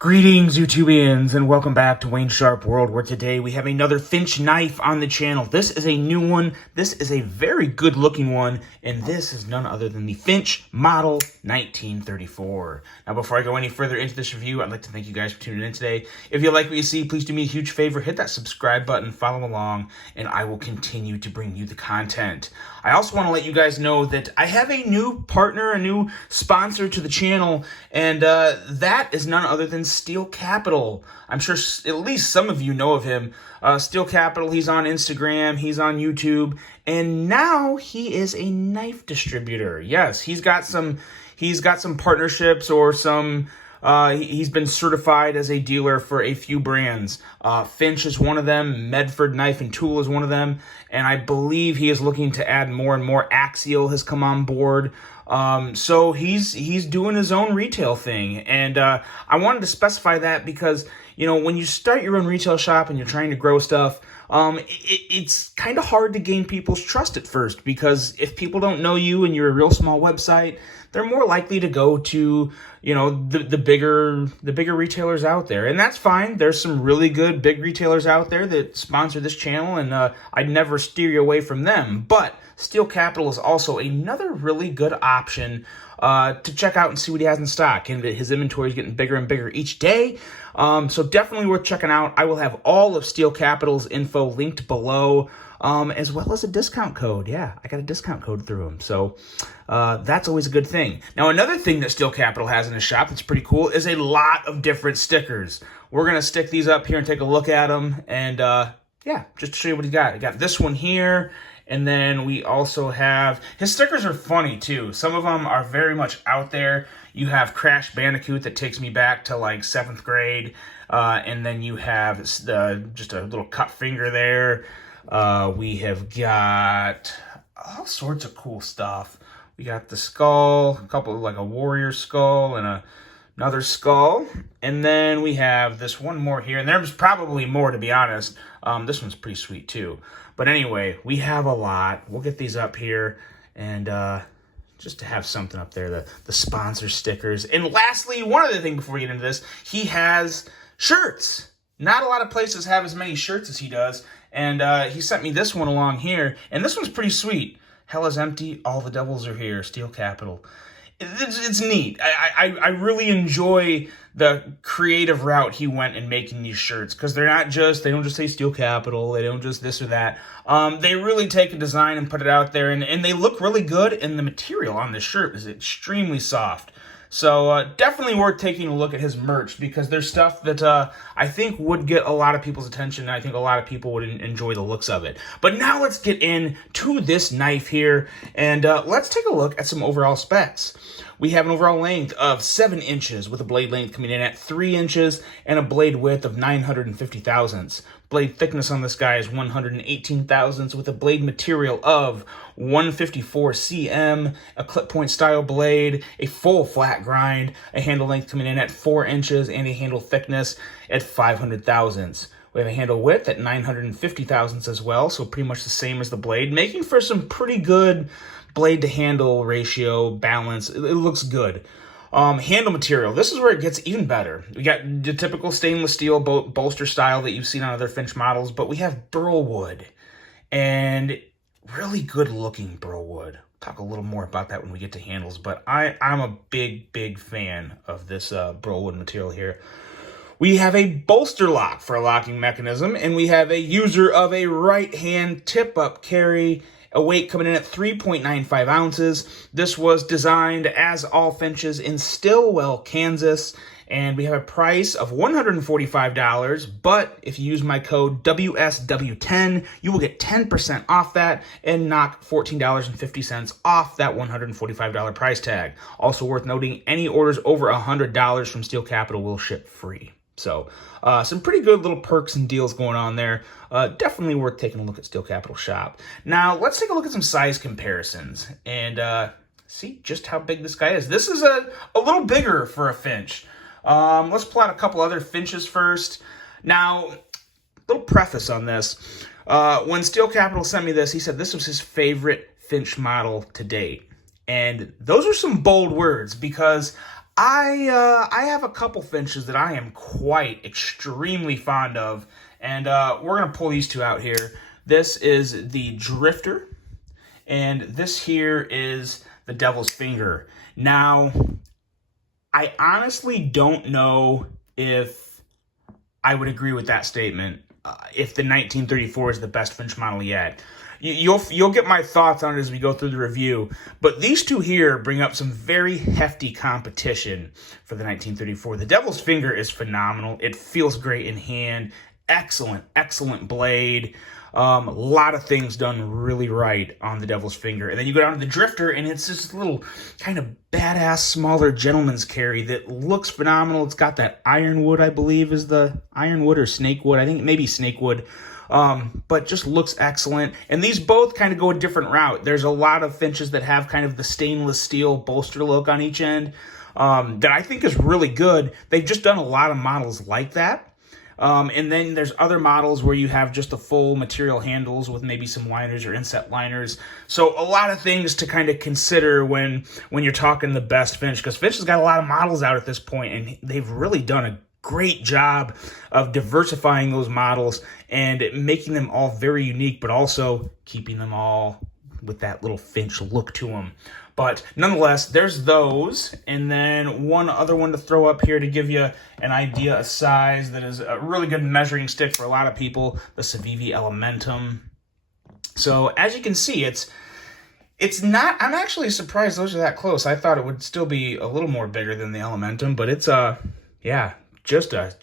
Greetings, YouTubians, and welcome back to Wayne Sharp World, where today we have another Finch knife on the channel. This is a new one. This is a very good-looking one, and this is none other than the Finch Model 1934. Now, before I go any further into this review, I'd like to thank you guys for tuning in today. If you like what you see, please do me a huge favor. Hit that subscribe button, follow along, and I will continue to bring you the content. I also want to let you guys know that I have a new partner, a new sponsor to the channel, and that is none other than Steel Capital. I'm sure at least some of you know of him. Steel Capital, he's on Instagram, he's on YouTube, and now he is a knife distributor. Yes, he's got some partnerships or some he's been certified as a dealer for a few brands. Finch is one of them, Medford Knife and Tool is one of them, and I believe he is looking to add more and more. Axial has come on board. So he's doing his own retail thing, and I wanted to specify that because, you know, when you start your own retail shop and you're trying to grow stuff, it's kind of hard to gain people's trust at first, because if people don't know you and you're a real small website, they're more likely to go to, you know, the bigger retailers out there. And that's fine. There's some really good big retailers out there that sponsor this channel, and I'd never steer you away from them. But Steel Capital is also another really good option to check out and see what he has in stock. And his inventory is getting bigger and bigger each day. So definitely worth checking out. I will have all of Steel Capital's info linked below, as well as a discount code. Yeah, I got a discount code through him. So that's always a good thing. Now, another thing that Steel Capital has in his shop that's pretty cool is a lot of different stickers. We're going to stick these up here and take a look at them. And yeah, just to show you what he got. I got this one here. And then we also have, his stickers are funny too. Some of them are very much out there. You have Crash Bandicoot that takes me back to like 7th grade. And then you have just a little cut finger there. We have got all sorts of cool stuff. We got the skull, a couple of like a warrior skull and another skull. And then we have this one more here. And there's probably more, to be honest. This one's pretty sweet too. But anyway, we have a lot. We'll get these up here, and just to have something up there, the sponsor stickers. And lastly, one other thing before we get into this, he has shirts. Not a lot of places have as many shirts as he does, and he sent me this one along here, and this one's pretty sweet. Hell is empty, all the devils are here, Steel Capital. It's neat. I really enjoy the creative route he went in making these shirts, because they don't just say Steel Capital, they don't just this or that. They really take a design and put it out there, and they look really good, and the material on this shirt is extremely soft. So definitely worth taking a look at his merch, because there's stuff that I think would get a lot of people's attention, and I think a lot of people would enjoy the looks of it. But now let's get into this knife here, and let's take a look at some overall specs. We have an overall length of 7 inches, with a blade length coming in at 3 inches and a blade width of 950 thousandths. Blade thickness on this guy is 118 thousandths, with a blade material of 154 cm, a clip point style blade, a full flat grind, a handle length coming in at 4 inches, and a handle thickness at 500 thousandths. We have a handle width at 950 thousandths as well, so pretty much the same as the blade, making for some pretty good blade to handle ratio balance. It looks good. Handle material, this is where it gets even better. We got the typical stainless steel bolster style that you've seen on other Finch models, but we have burl wood, and really good looking burl wood. Talk a little more about that when we get to handles, but I'm a big fan of this burl wood material here. We have a bolster lock for a locking mechanism, and we have a user of a right hand tip up carry, a weight coming in at 3.95 ounces. This was designed, as all Finches, in Stillwell, Kansas, and we have a price of $145, but if you use my code WSW10, you will get 10% off that and knock $14.50 off that $145 price tag. Also worth noting, any orders over $100 from Steel Capital will ship free. So some pretty good little perks and deals going on there. Definitely worth taking a look at Steel Capital shop. Now, let's take a look at some size comparisons and see just how big this guy is. This is a little bigger for a Finch. Let's pull out a couple other Finches first. Now, little preface on this. When Steel Capital sent me this, he said this was his favorite Finch model to date. And those are some bold words, because I have a couple finches that I am quite extremely fond of, and we're gonna pull these two out here. This is the Drifter, and this here is the Devil's Finger. Now, I honestly don't know if I would agree with that statement. If the 1934 is the best Finch model yet. You'll get my thoughts on it as we go through the review, but these two here bring up some very hefty competition for the 1934. The Devil's Finger is phenomenal. It feels great in hand. Excellent blade. A lot of things done really right on the Devil's Finger. And then you go down to the Drifter, and it's this little kind of badass, smaller gentleman's carry that looks phenomenal. It's got that ironwood, I believe, is the ironwood or snakewood. I think maybe snakewood. But just looks excellent. And these both kind of go a different route. There's a lot of finches that have kind of the stainless steel bolster look on each end that I think is really good. They've just done a lot of models like that. And then there's other models where you have just the full material handles with maybe some liners or inset liners. So a lot of things to kind of consider when you're talking the best Finch, because Finch has got a lot of models out at this point, and they've really done a great job of diversifying those models and making them all very unique, but also keeping them all with that little Finch look to them. But nonetheless, there's those. And then one other one to throw up here to give you an idea of size that is a really good measuring stick for a lot of people, the Civivi Elementum. So as you can see, it's not, I'm actually surprised those are that close. I thought it would still be a little more bigger than the Elementum, but it's yeah, just a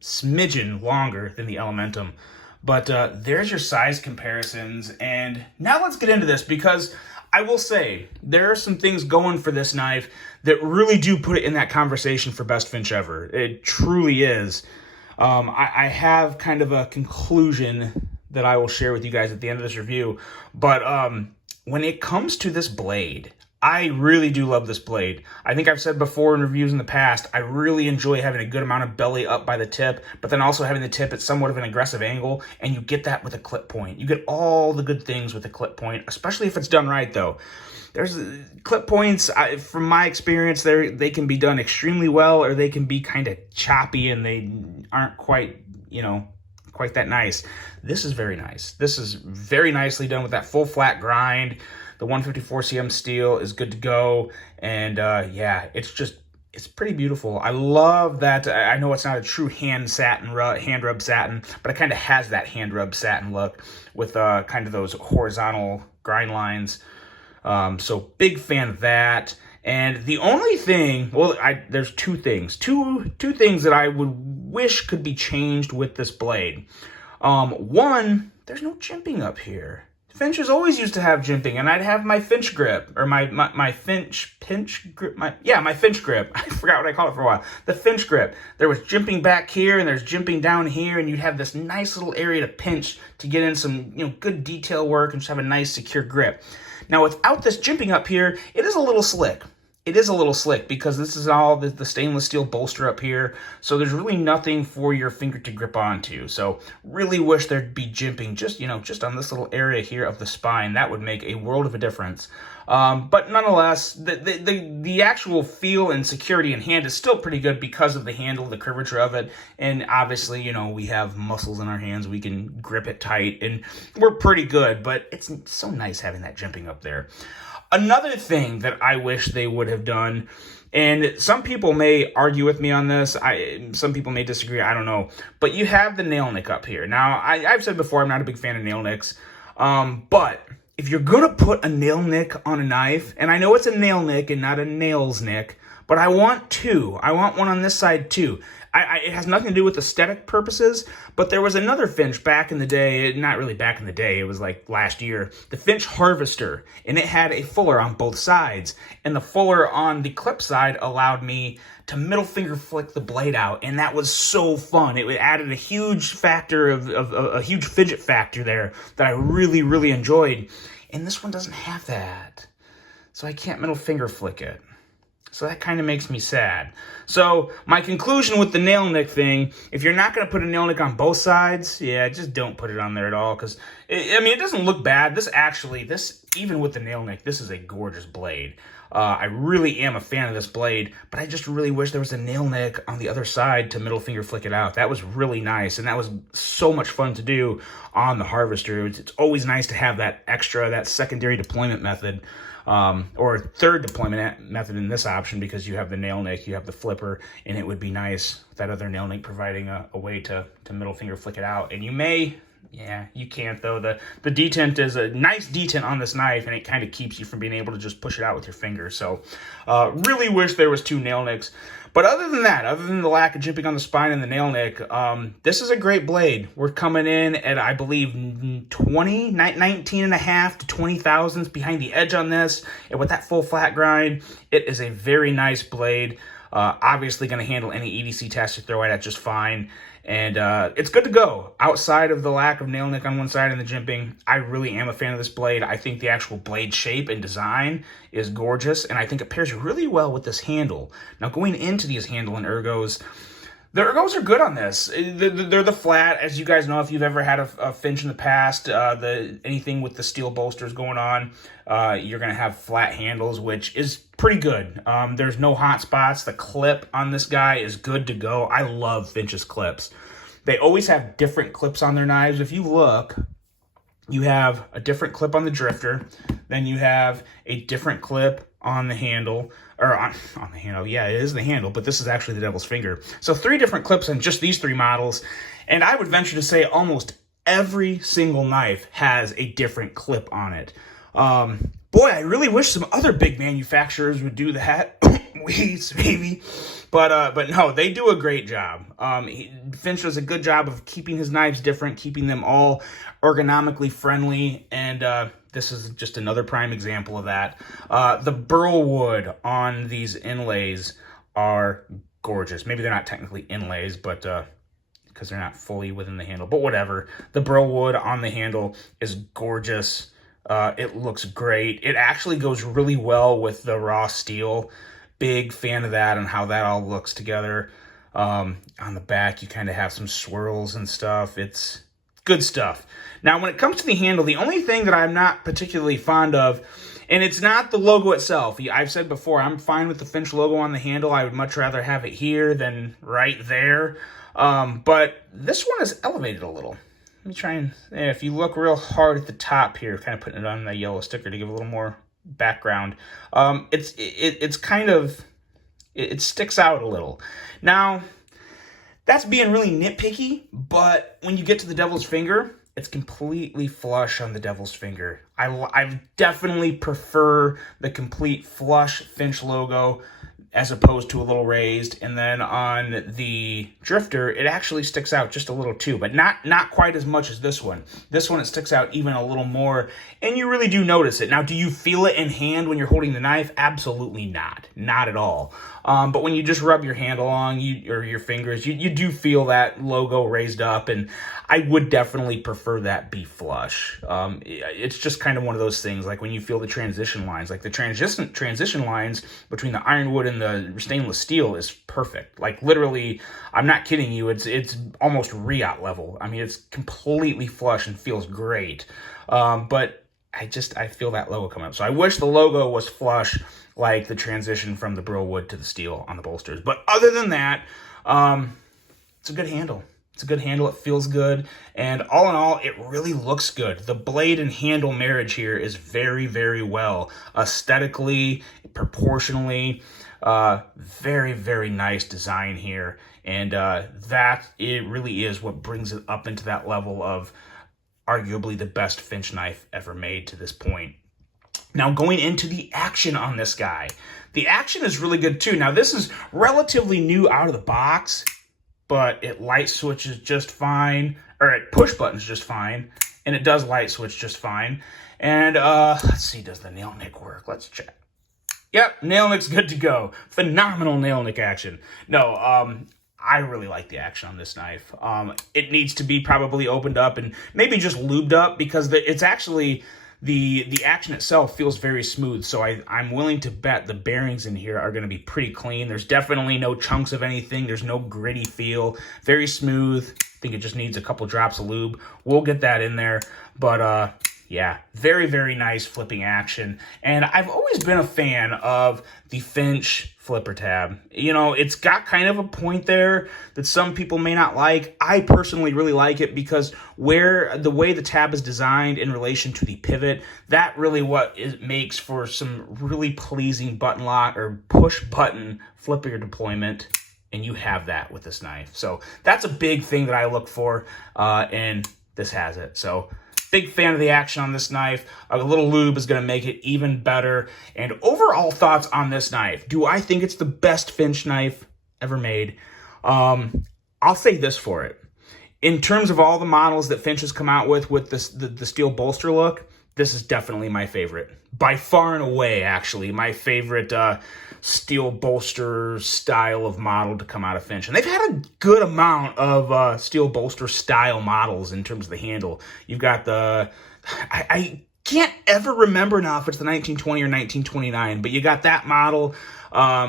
smidgen longer than the Elementum. But there's your size comparisons. And now let's get into this, because I will say there are some things going for this knife that really do put it in that conversation for best Finch ever. It truly is. I have kind of a conclusion that I will share with you guys at the end of this review. But when it comes to this blade, I really do love this blade. I think I've said before in reviews in the past, I really enjoy having a good amount of belly up by the tip, but then also having the tip at somewhat of an aggressive angle, and you get that with a clip point. You get all the good things with a clip point, especially if it's done right, though. There's clip points, from my experience, they can be done extremely well, or they can be kind of choppy and they aren't quite, quite that nice. This is very nice. This is very nicely done with that full flat grind. The 154 cm steel is good to go, and yeah, it's pretty beautiful. I love that. I know it's not a true hand rub satin, but it kind of has that hand rub satin look with kind of those horizontal grind lines. So big fan of that. And the only thing, well, there's two things that I would wish could be changed with this blade. One, there's no jimping up here. Finches always used to have jimping, and I'd have my Finch grip, or my Finch grip. My Finch grip. I forgot what I called it for a while. The Finch grip. There was jimping back here, and there's jimping down here, and you'd have this nice little area to pinch to get in some, good detail work and just have a nice secure grip. Now, without this jimping up here, it is a little slick. It is a little slick because this is all the stainless steel bolster up here. So there's really nothing for your finger to grip onto. So really wish there'd be jimping just on this little area here of the spine. That would make a world of a difference. But nonetheless, the actual feel and security in hand is still pretty good because of the handle, the curvature of it. And obviously, we have muscles in our hands. We can grip it tight and we're pretty good, but it's so nice having that jimping up there. Another thing that I wish they would have done, and some people may argue with me on this, some people may disagree, I don't know, but you have the nail nick up here. Now, I've said before, I'm not a big fan of nail nicks, but if you're going to put a nail nick on a knife, and I know it's a nail nick and not a nails nick, but I want two. I want one on this side too. It has nothing to do with aesthetic purposes, but there was another Finch back in the day, not really back in the day, it was like last year, the Finch Harvester, and it had a fuller on both sides, and the fuller on the clip side allowed me to middle finger flick the blade out, and that was so fun. It added a huge factor of a huge fidget factor there that I really, really enjoyed, and this one doesn't have that, so I can't middle finger flick it. So that kind of makes me sad. So my conclusion with the nail nick thing, if you're not going to put a nail nick on both sides, yeah, just don't put it on there at all. Because, it doesn't look bad. This, even with the nail nick, this is a gorgeous blade. I really am a fan of this blade, but I just really wish there was a nail nick on the other side to middle finger flick it out. That was really nice, and that was so much fun to do on the Harvester. It's always nice to have that extra, that secondary deployment method, or third deployment method in this option, because you have the nail nick, you have the flipper, and it would be nice that other nail nick providing a way to middle finger flick it out. And you may... Yeah, you can't though. The detent is a nice detent on this knife, and it kind of keeps you from being able to just push it out with your finger. So, really wish there was 2 nail nicks. But other than that, other than the lack of jimping on the spine and the nail nick, this is a great blade. We're coming in at, I believe, 19 and a half to 20 thousandths behind the edge on this. And with that full flat grind, it is a very nice blade. Obviously going to handle any EDC test you throw at it just fine. And it's good to go. Outside of the lack of nail nick on one side and the jimping, I really am a fan of this blade. I think the actual blade shape and design is gorgeous, and I think it pairs really well with this handle. Now, going into these handle and ergos, the ergos are good on this. They're the flat, as you guys know, if you've ever had a Finch in the past, anything with the steel bolsters going on, you're going to have flat handles, which is pretty good. There's no hot spots. The clip on this guy is good to go. I love Finch's clips. They always have different clips on their knives. If you look, you have a different clip on the drifter, then you have a different clip on the handle, or on the handle. Yeah, it is the handle, but this is actually the devil's finger. So 3 different clips on just these 3 models, and I would venture to say almost every single knife has a different clip on it. Boy, I really wish some other big manufacturers would do that. Weeds, maybe. But no, they do a great job. Finch does a good job of keeping his knives different, keeping them all ergonomically friendly, and this is just another prime example of that. The burl wood on these inlays are gorgeous. Maybe they're not technically inlays, but because they're not fully within the handle, but whatever. The burl wood on the handle is gorgeous. It looks great. It actually goes really well with the raw steel. Big fan of that and how that all looks together. On the back, you kind of have some swirls and stuff. It's good stuff. Now, when it comes to the handle, the only thing that I'm not particularly fond of, and it's not the logo itself. I've said before, I'm fine with the Finch logo on the handle. I would much rather have it here than right there. But this one is elevated a little. Let me try and, if you look real hard at the top here, kind of putting it on the yellow sticker to give a little more background, it's kind of, it sticks out a little. Now, that's being really nitpicky, but when you get to the devil's finger, it's completely flush on the devil's finger. I definitely prefer the complete flush Finch logo as opposed to a little raised. And then on the drifter, it actually sticks out just a little too, but not quite as much as this one. This one, it sticks out even a little more, and you really do notice it. Now, do you feel it in hand when you're holding the knife? Absolutely not. Not at all. But when you just rub your hand along, or your fingers, you do feel that logo raised up, and I would definitely prefer that be flush. It's just kind of one of those things, like when you feel the transition lines, like the transition lines between the ironwood and the stainless steel is perfect. Like literally, I'm not kidding you, it's almost Riot level. I mean, it's completely flush and feels great. But I feel that logo come up. So I wish the logo was flush, like the transition from the burl wood to the steel on the bolsters. But other than that, it's a good handle. It's a good handle. It feels good. And all in all, it really looks good. The blade and handle marriage here is very, very well. Aesthetically, proportionally, very, very nice design here. And that, it really is what brings it up into that level of arguably the best Finch knife ever made to this point. Now, going into the action on this guy. The action is really good too. Now, this is relatively new out of the box, but it light switches just fine, or it push buttons just fine, and it does light switch just fine. And let's see, does the nail nick work? Let's check. Yep, nail nick's good to go. Phenomenal nail nick action. No, I really like the action on this knife. It needs to be probably opened up and maybe just lubed up, because it's actually, the action itself feels very smooth. So I'm willing to bet the bearings in here are going to be pretty clean. There's definitely no chunks of anything. There's no gritty feel. Very smooth. I think it just needs a couple drops of lube. We'll get that in there. But Yeah, very, very nice flipping action. And I've always been a fan of the Finch flipper tab. You know, it's got kind of a point there that some people may not like. I personally really like it because the way the tab is designed in relation to the pivot, that really what it makes for some really pleasing button lock or push button flipper deployment. And you have that with this knife. So that's a big thing that I look for, and this has it. So big fan of the action on this knife. A little lube is going to make it even better. And overall thoughts on this knife. Do I think it's the best Finch knife ever made? I'll say this for it. In terms of all the models that Finch has come out with the steel bolster look, this is definitely my favorite. By far and away, actually, my favorite steel bolster style of model to come out of Finch. And they've had a good amount of steel bolster style models in terms of the handle. You've got I can't ever remember now if it's the 1920 or 1929, but you got that model.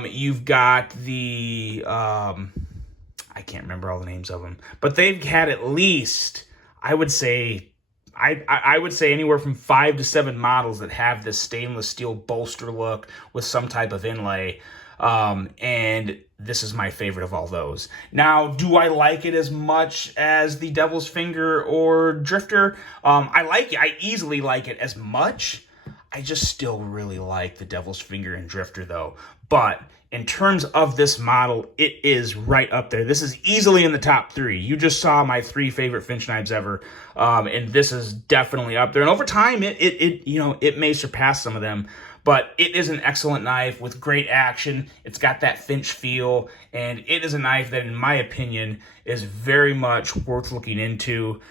You've got the, I can't remember all the names of them, but they've had at least, I would say anywhere from 5 to 7 models that have this stainless steel bolster look with some type of inlay. And this is my favorite of all those. Now, do I like it as much as the Devil's Finger or Drifter? I easily like it as much. I just still really like the Devil's Finger and Drifter though. But in terms of this model, it is right up there. This is easily in the top 3. You just saw my 3 favorite Finch knives ever, and this is definitely up there. And over time, it may surpass some of them, but it is an excellent knife with great action. It's got that Finch feel, and it is a knife that, in my opinion, is very much worth looking into.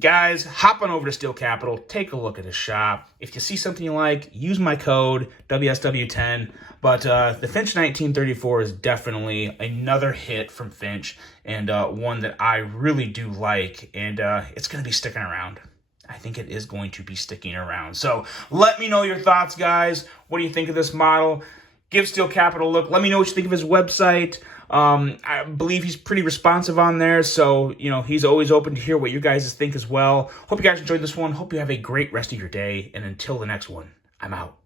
Guys, hop on over to Steel Capital, take a look at his shop. If you see something you like, use my code, WSW10. But the Finch 1934 is definitely another hit from Finch, and one that I really do like, and it's going to be sticking around. I think it is going to be sticking around. So let me know your thoughts, guys. What do you think of this model? Give Steel Capital a look. Let me know what you think of his website. I believe he's pretty responsive on there, so, he's always open to hear what you guys think as well. Hope you guys enjoyed this one. Hope you have a great rest of your day, and until the next one, I'm out.